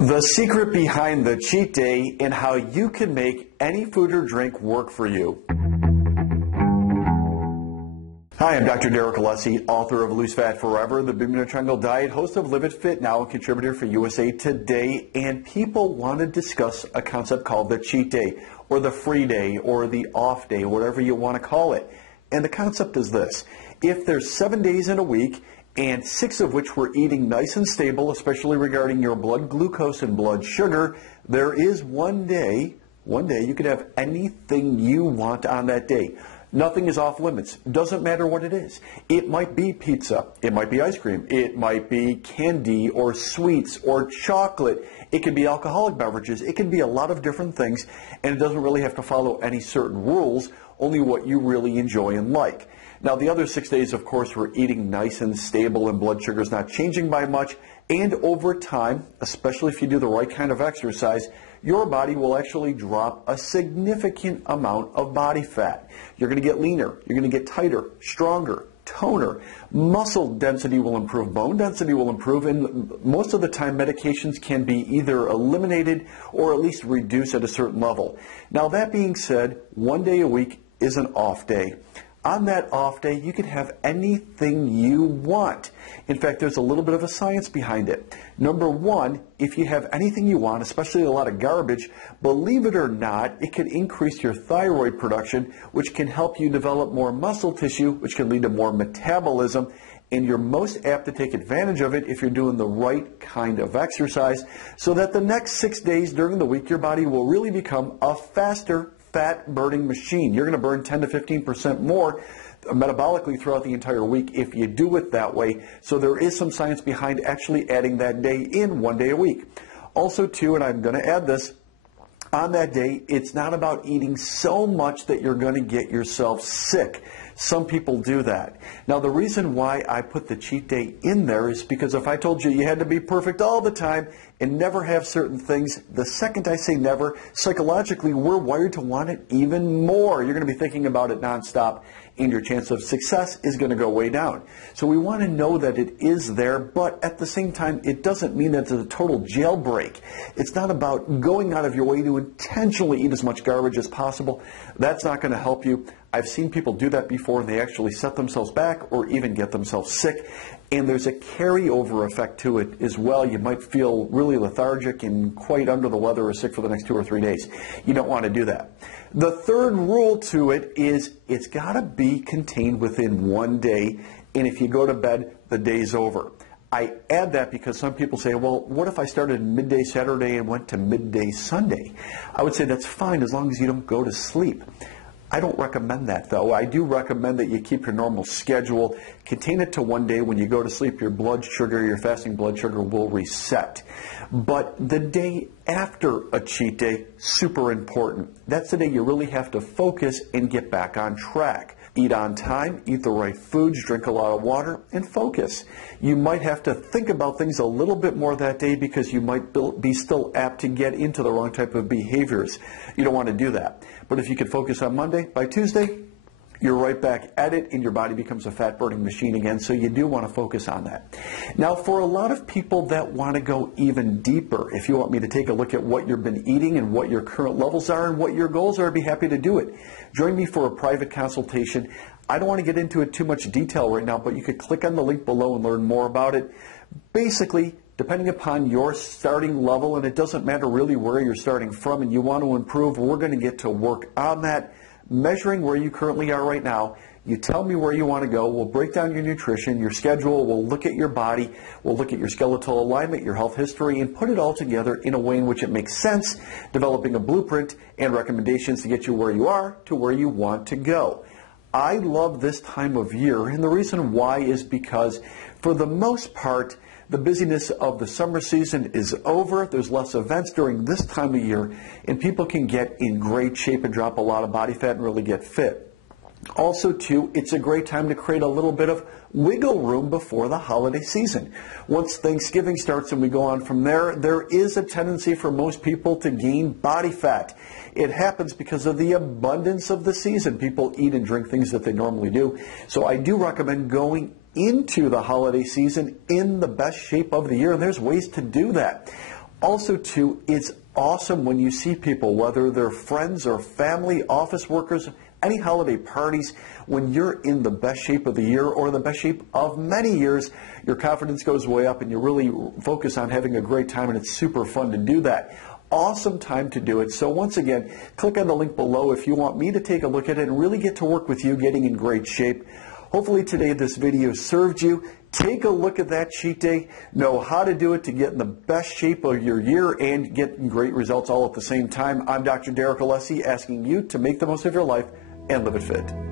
The secret behind the cheat day and how you can make any food or drink work for you. Hi, I'm Dr. Alessi, author of Lose Fat Forever, the Bermuda Triangle Diet, host of Live It Fit Now, and contributor for USA Today. And people want to discuss a concept called the cheat day, or the free day, or the off day, whatever you want to call it. And the concept is this: if there's 7 days in a week, and 6 of which we're eating nice and stable, especially regarding your blood glucose and blood sugar, there is one day you could have anything you want on that day. Nothing is off limits. Doesn't matter what it is. It might be pizza. It might be ice cream. It might be candy or sweets or chocolate. It could be alcoholic beverages. It can be a lot of different things, and it doesn't really have to follow any certain rules, only what you really enjoy and like. Now, the other 6 days, of course, we're eating nice and stable and blood sugar is not changing by much. And over time, especially if you do the right kind of exercise, your body will actually drop a significant amount of body fat. You're going to get leaner. You're going to get tighter, stronger, toner. Muscle density will improve. Bone density will improve. And most of the time, medications can be either eliminated or at least reduced at a certain level. Now, that being said, one day a week is an off day. On that off day, you can have anything you want. In fact, there's a little bit of a science behind it. Number one, if you have anything you want, especially a lot of garbage, believe it or not, it can increase your thyroid production, which can help you develop more muscle tissue, which can lead to more metabolism, and you're most apt to take advantage of it if you're doing the right kind of exercise, so that the next 6 days during the week, your body will really become a faster fat-burning machine. You're going to burn 10 to 15% more metabolically throughout the entire week if you do it that way. So there is some science behind actually adding that day in one day a week. Also, too, and I'm going to add this, on that day, it's not about eating so much that you're going to get yourself sick. Some people do that. Now, the reason why I put the cheat day in there is because if I told you you had to be perfect all the time and never have certain things, the second I say never, psychologically, we're wired to want it even more. You're going to be thinking about it nonstop, and your chance of success is going to go way down. So we want to know that it is there, but at the same time, it doesn't mean that it's a total jailbreak. It's not about going out of your way to intentionally eat as much garbage as possible. That's not going to help you. I've seen people do that before, and they actually set themselves back or even get themselves sick. And there's a carryover effect to it as well. You might feel really lethargic and quite under the weather or sick for the next 2 or 3 days. You don't want to do that. The third rule to it is it's got to be contained within one day, and if you go to bed, the day's over. I add that because some people say, well, what if I started midday Saturday and went to midday Sunday? I would say that's fine as long as you don't go to sleep. I don't recommend that, though. I do recommend that you keep your normal schedule, contain it to one day. When you go to sleep, your blood sugar, your fasting blood sugar will reset. But the day after a cheat day, super important. That's the day you really have to focus and get back on track. Eat on time, eat the right foods, drink a lot of water, and focus. You might have to think about things a little bit more that day because you might be still apt to get into the wrong type of behaviors. You don't want to do that. But if you can focus on Monday, by Tuesday, you're right back at it, and your body becomes a fat-burning machine again, so you do want to focus on that. Now, for a lot of people that want to go even deeper, if you want me to take a look at what you've been eating and what your current levels are and what your goals are, I'd be happy to do it. Join me for a private consultation. I don't want to get into it too much detail right now, but you could click on the link below and learn more about it. Basically, depending upon your starting level, and it doesn't matter really where you're starting from and you want to improve, we're going to get to work on that. Measuring where you currently are right now, you tell me where you want to go, we'll break down your nutrition, your schedule, we'll look at your body, we'll look at your skeletal alignment, your health history, and put it all together in a way in which it makes sense, developing a blueprint and recommendations to get you where you are to where you want to go. I love this time of year, and the reason why is because for the most part, the busyness of the summer season is over. There's less events during this time of year, and people can get in great shape and drop a lot of body fat and really get fit. Also, too, it's a great time to create a little bit of wiggle room before the holiday season. Once Thanksgiving starts and we go on from there, there is a tendency for most people to gain body fat. It happens because of the abundance of the season. People eat and drink things that they normally do. So I do recommend going into the holiday season in the best shape of the year, and there's ways to do that. Also, too, it's awesome when you see people, whether they're friends or family, office workers, any holiday parties, when you're in the best shape of the year or the best shape of many years, your confidence goes way up and you really focus on having a great time, and it's super fun to do that. Awesome time to do it. So once again, click on the link below if you want me to take a look at it and really get to work with you getting in great shape. Hopefully today this video served you. Take a look at that cheat day, know how to do it to get in the best shape of your year and get great results all at the same time. I'm Dr. Derek Alessi, asking you to make the most of your life and live it fit.